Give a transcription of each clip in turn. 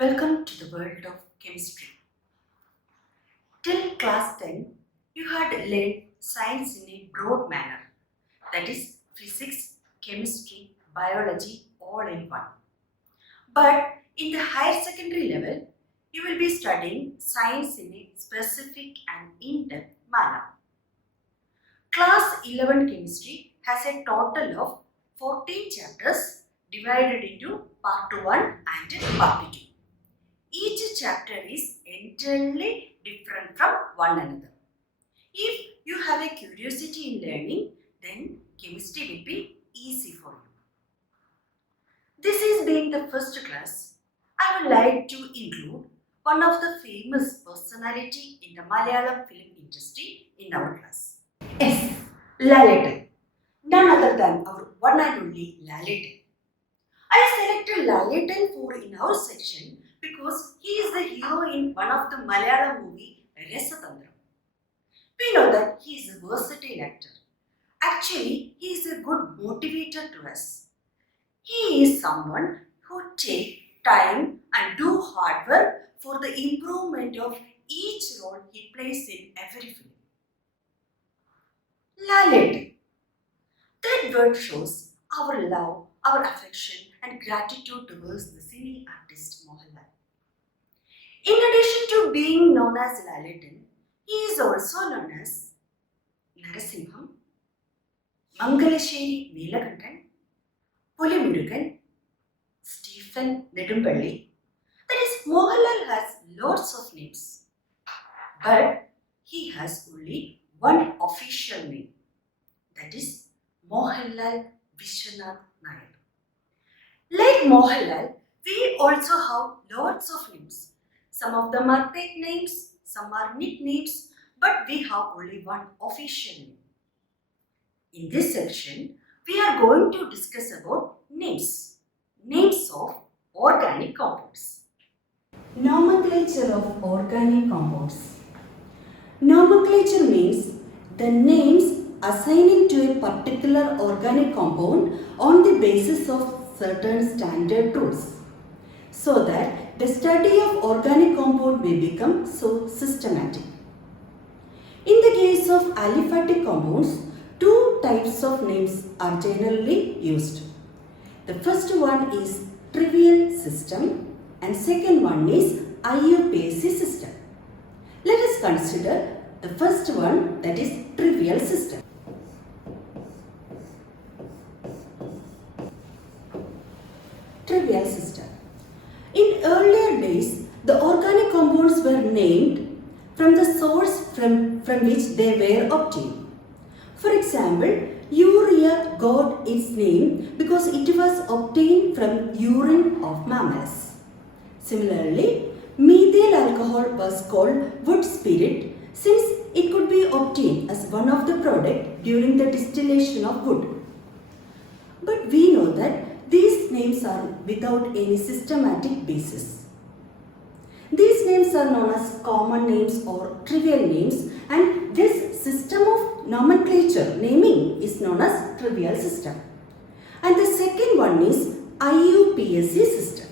Welcome to the world of chemistry. Till class 10, you had learned science in a broad manner, that is, physics, chemistry, biology, all in one. But in the higher secondary level, you will be studying science in a specific and in-depth manner. Class 11 chemistry has a total of 14 chapters divided into part 1 and part 2. Each chapter is entirely different from one another. If you have a curiosity in learning, then chemistry will be easy for you. This is being the first class. I would like to include one of the famous personality in the Malayalam film industry in our class. Yes, Lalaten. None other than our one and only Lalaten. I selected Lalaten for in our section because he is the hero in one of the Malayalam movie Rasatandram. We know that he is a versatile actor. Actually, he is a good motivator to us. He is someone who takes time and do hard work for the improvement of each role he plays in every film. Lalaten. That word shows our love, our affection and gratitude towards the cine artist Mohanlal. In addition to being known as Lalaten, he is also known as Narasimham, Mangalasheri Neelakantan, Pulimurugan, Stephen Nedumpalli. That is, Mohanlal has lots of names, but he has only one official name, that is Mohanlal Vishwanath Nair. Like Mohanlal, we also have lots of names. Some of them are pet names, some are nicknames, but we have only one official name. In this section, we are going to discuss about names of organic compounds. Nomenclature of organic compounds. Nomenclature means the names assigning to a particular organic compound on the basis of certain standard rules, so that the study of organic compound may become so systematic. In the case of aliphatic compounds, two types of names are generally used. The first one is trivial system and second one is IUPAC system. Let us consider the first one, that is trivial system. Trivial system. In earlier days, the organic compounds were named from the source from which they were obtained. For example, urea got its name because it was obtained from urine of mammals. Similarly, methyl alcohol was called wood spirit since it could be obtained as one of the products during the distillation of wood. But we know that these names are without any systematic basis. These names are known as common names or trivial names, and this system of nomenclature naming is known as trivial system. And the second one is IUPAC system.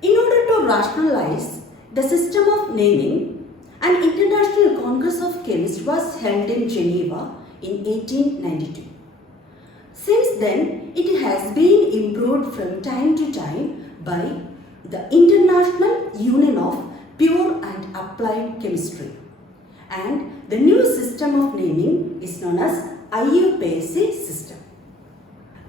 In order to rationalize the system of naming, an International Congress of Chemists was held in Geneva in 1892. Since then, it has been improved from time to time by the International Union of Pure and Applied Chemistry. And the new system of naming is known as IUPAC system.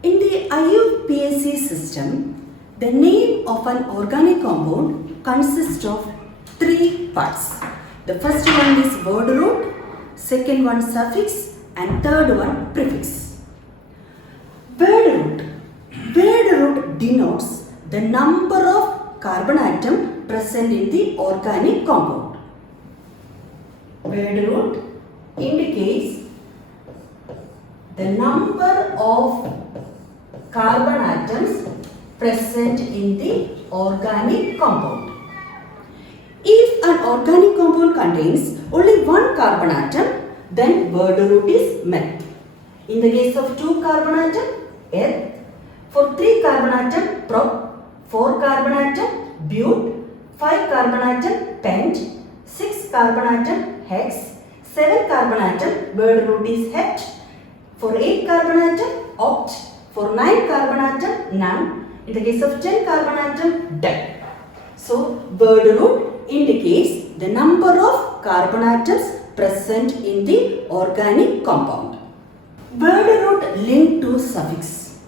In the IUPAC system, the name of an organic compound consists of three parts. The first one is word root, second one suffix, and third one prefix. Word root denotes the number of carbon atom present in the organic compound. Word root indicates the number of carbon atoms present in the organic compound. If an organic compound contains only one carbon atom, then word root is met. In the case of two carbon atom, earth. For 3 carbon atom, prop, 4 carbon atom, but, 5 carbon atom, pent, 6 carbon atom, hex, 7 carbon atom, word root is het. For 8 carbon atom, oct. For 9 carbon atom, none. In the case of 10 carbon atom, done. So, word root indicates the number of carbon atoms present in the organic compound. Word root linked to suffix,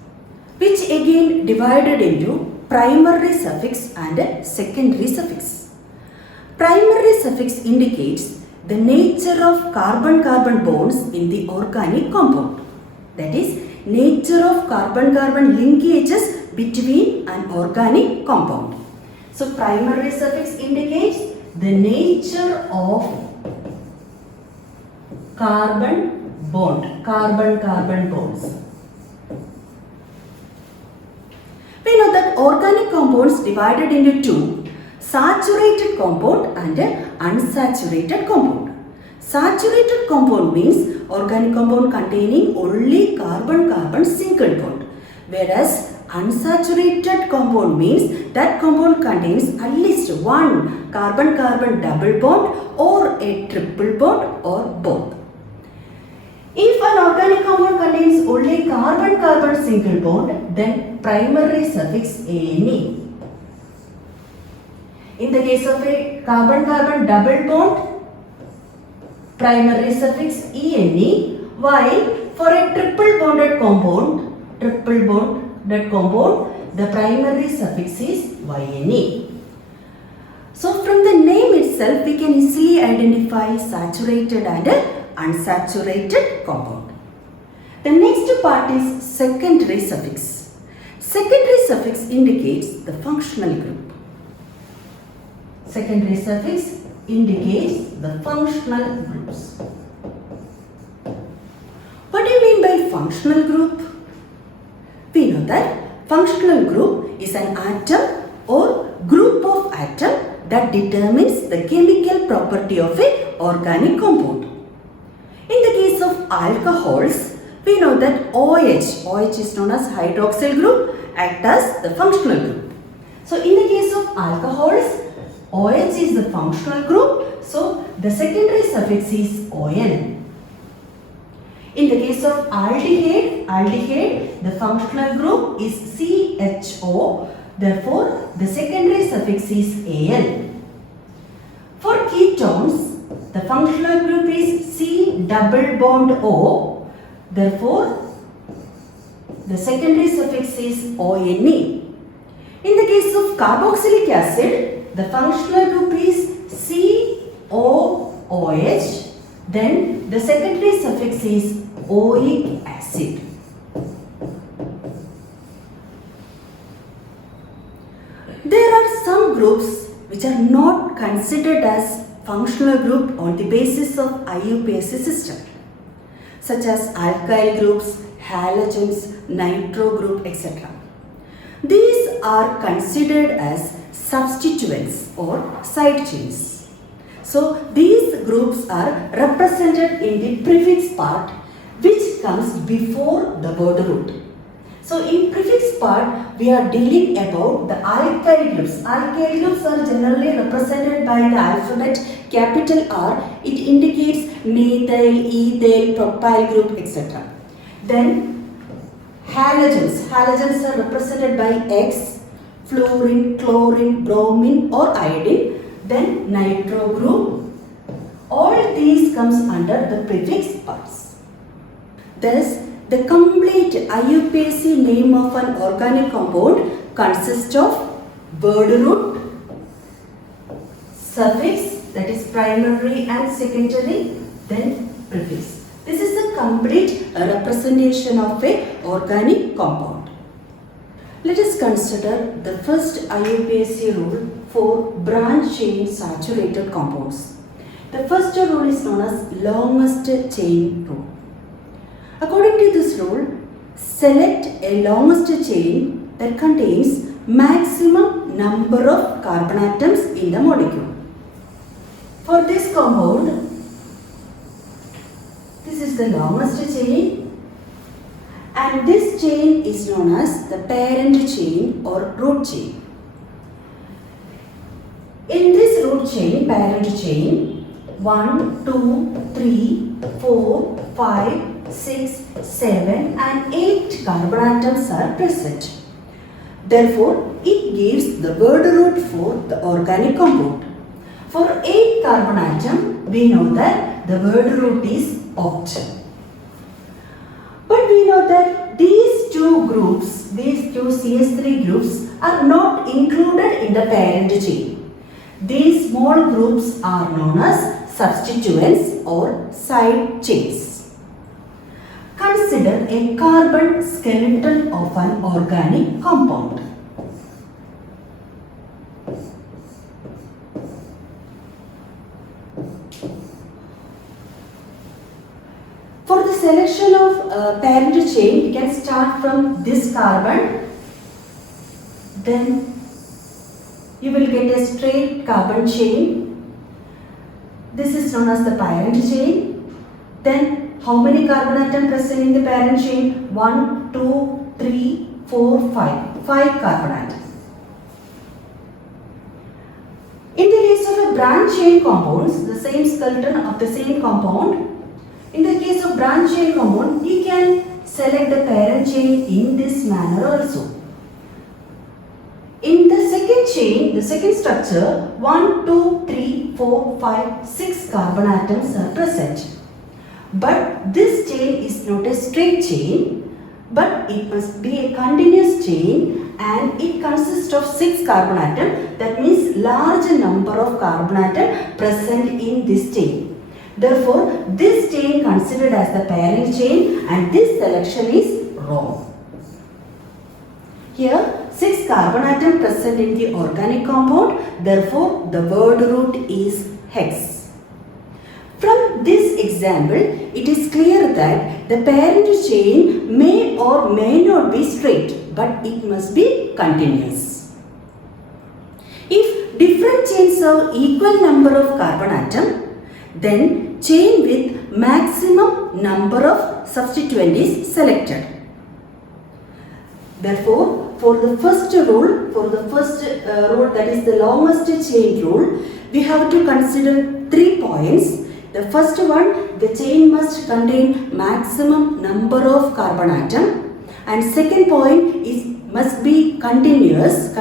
which again divided into primary suffix and secondary suffix. Primary suffix indicates the nature of carbon-carbon bonds in the organic compound. That is, nature of carbon-carbon linkages between an organic compound. So, primary suffix indicates the nature of carbon-carbon bonds. We know that organic compounds divided into two, saturated compound and unsaturated compound. Saturated compound means organic compound containing only carbon-carbon single bond, whereas unsaturated compound means that compound contains at least one carbon-carbon double bond or a triple bond or both. If an organic compound contains only carbon-carbon single bond, then primary suffix ane. In the case of a carbon-carbon double bond, primary suffix ene, while for a triple bonded compound, the primary suffix is yne. So from the name itself, we can easily identify saturated and unsaturated compound. The next part is secondary suffix. Secondary suffix indicates the functional group. Secondary suffix indicates the functional groups. What do you mean by functional group? We know that functional group is an atom or group of atom that determines the chemical property of an organic compound. In the case of alcohols, we know that OH is known as hydroxyl group, acts as the functional group. So in the case of alcohols, OH is the functional group, so the secondary suffix is ON. In the case of aldehyde, the functional group is CHO, therefore the secondary suffix is AN. For ketones, the functional group is C double bond O, therefore the secondary suffix is ONE. In the case of carboxylic acid, the functional group is COOH, then the secondary suffix is oic acid. There are some groups which are not considered as functional group on the basis of IUPAC system, such as alkyl groups, halogens, nitro group, etc. These are considered as substituents or side chains. So these groups are represented in the prefix part, which comes before the word root. So in prefix part, we are dealing about the alkyl groups. Alkyl groups are generally represented by the alphabet capital R. It indicates methyl, ethyl, propyl group, etc. Then halogens. Halogens are represented by X, fluorine, chlorine, bromine or iodine. Then nitro group. All these comes under the prefix parts. Thus, the complete IUPAC name of an organic compound consists of word root, suffix, that is primary and secondary, then prefix. This is the complete representation of an organic compound. Let us consider the first IUPAC rule for branch chain saturated compounds. The first rule is known as longest chain rule. According to this rule, select a longest chain that contains maximum number of carbon atoms in the molecule. For this compound, this is the longest chain and this chain is known as the parent chain or root chain. In this root chain, parent chain, 1, 2, 3, 4, 5, 6, 7 and 8 carbon atoms are present. Therefore, it gives the word root for the organic compound. For 8 carbon atom, we know that the word root is oct. But we know that these two groups, these two CH3 groups are not included in the parent chain. These small groups are known as substituents or side chains. Consider a carbon skeleton of an organic compound. For the selection of parent chain, we can start from this carbon. Then you will get a straight carbon chain. This is known as the parent chain. Then how many carbon atoms present in the parent chain? 1, 2, 3, 4, 5. 5 carbon atoms. In the case of a branch chain compounds, the same skeleton of the same compound, in the case of branch chain compound, you can select the parent chain in this manner also. In the second chain, the second structure, 1, 2, 3, 4, 5, 6 carbon atoms are present. But this chain is not a straight chain, but it must be a continuous chain and it consists of 6 carbon atoms. That means large number of carbon atoms present in this chain. Therefore, this chain considered as the parent chain and this selection is wrong. Here, 6 carbon atoms present in the organic compound, therefore the word root is hex. From this example, it is clear that the parent chain may or may not be straight, but it must be continuous. If different chains have equal number of carbon atoms, then chain with maximum number of substituent is selected. Therefore, for the first rule, that is the longest chain rule, we have to consider 3 points. The first one, the chain must contain maximum number of carbon atom, and second point is must be continuous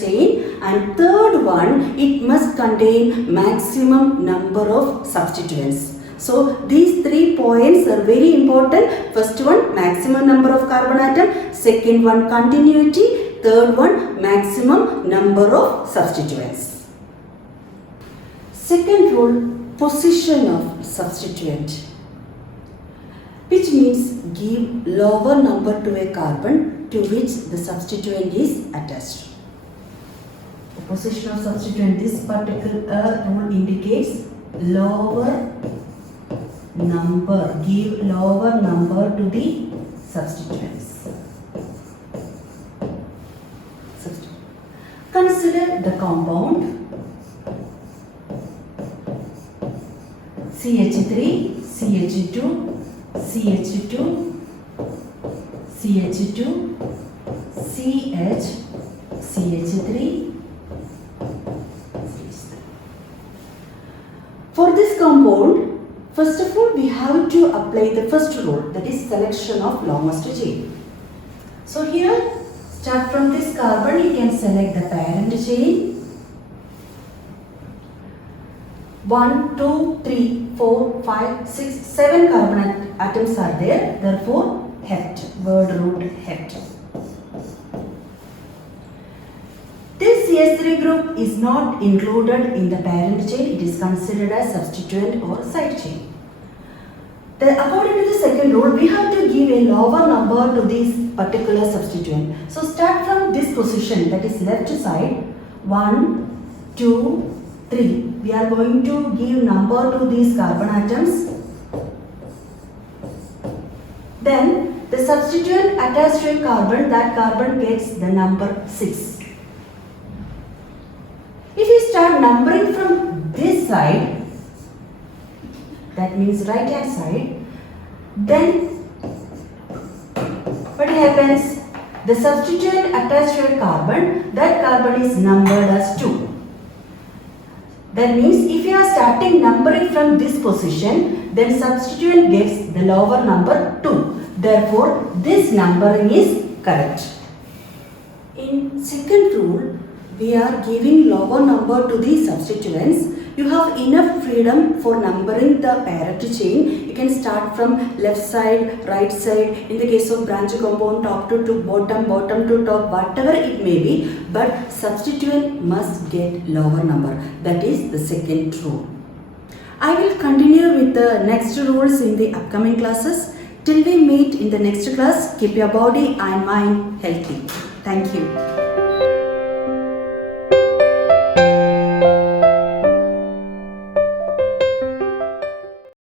chain, and third one, it must contain maximum number of substituents. So these 3 points are very important. First one, maximum number of carbon atom, second one, continuity, third one, maximum number of substituents. Second rule, position of substituent, which means give lower number to a carbon to which the substituent is attached. The position of substituent, this particular rule indicates lower number, give lower number to the substituents. Consider the compound CH3, CH2, CH2, CH2, CH, CH3. For this compound, first of all, we have to apply the first rule, that is selection of longest chain. So here, start from this carbon, you can select the parent chain. 1, 2, 3, 4, 5, 6, 7 carbon atoms are there. Therefore, hept, word root hept. This CH3 group is not included in the parent chain. It is considered as substituent or side chain. According to the second rule, we have to give a lower number to this particular substituent. So start from this position, that is left side. 1, 2, 3. We are going to give number to these carbon atoms. Then the substituent attached to a carbon, that carbon gets the number 6. If you start numbering from this side, that means right hand side, then what happens? The substituent attached to a carbon, that carbon is numbered as 2. That means if you are starting numbering from this position, then substituent gets the lower number 2. Therefore, this numbering is correct. In second rule, we are giving lower number to the substituents. You have enough freedom for numbering the parent chain. You can start from left side, right side. In the case of branch compound, top to bottom, bottom to top, whatever it may be. But substituent must get lower number. That is the second rule. I will continue with the next rules in the upcoming classes. Till we meet in the next class, keep your body and mind healthy. Thank you.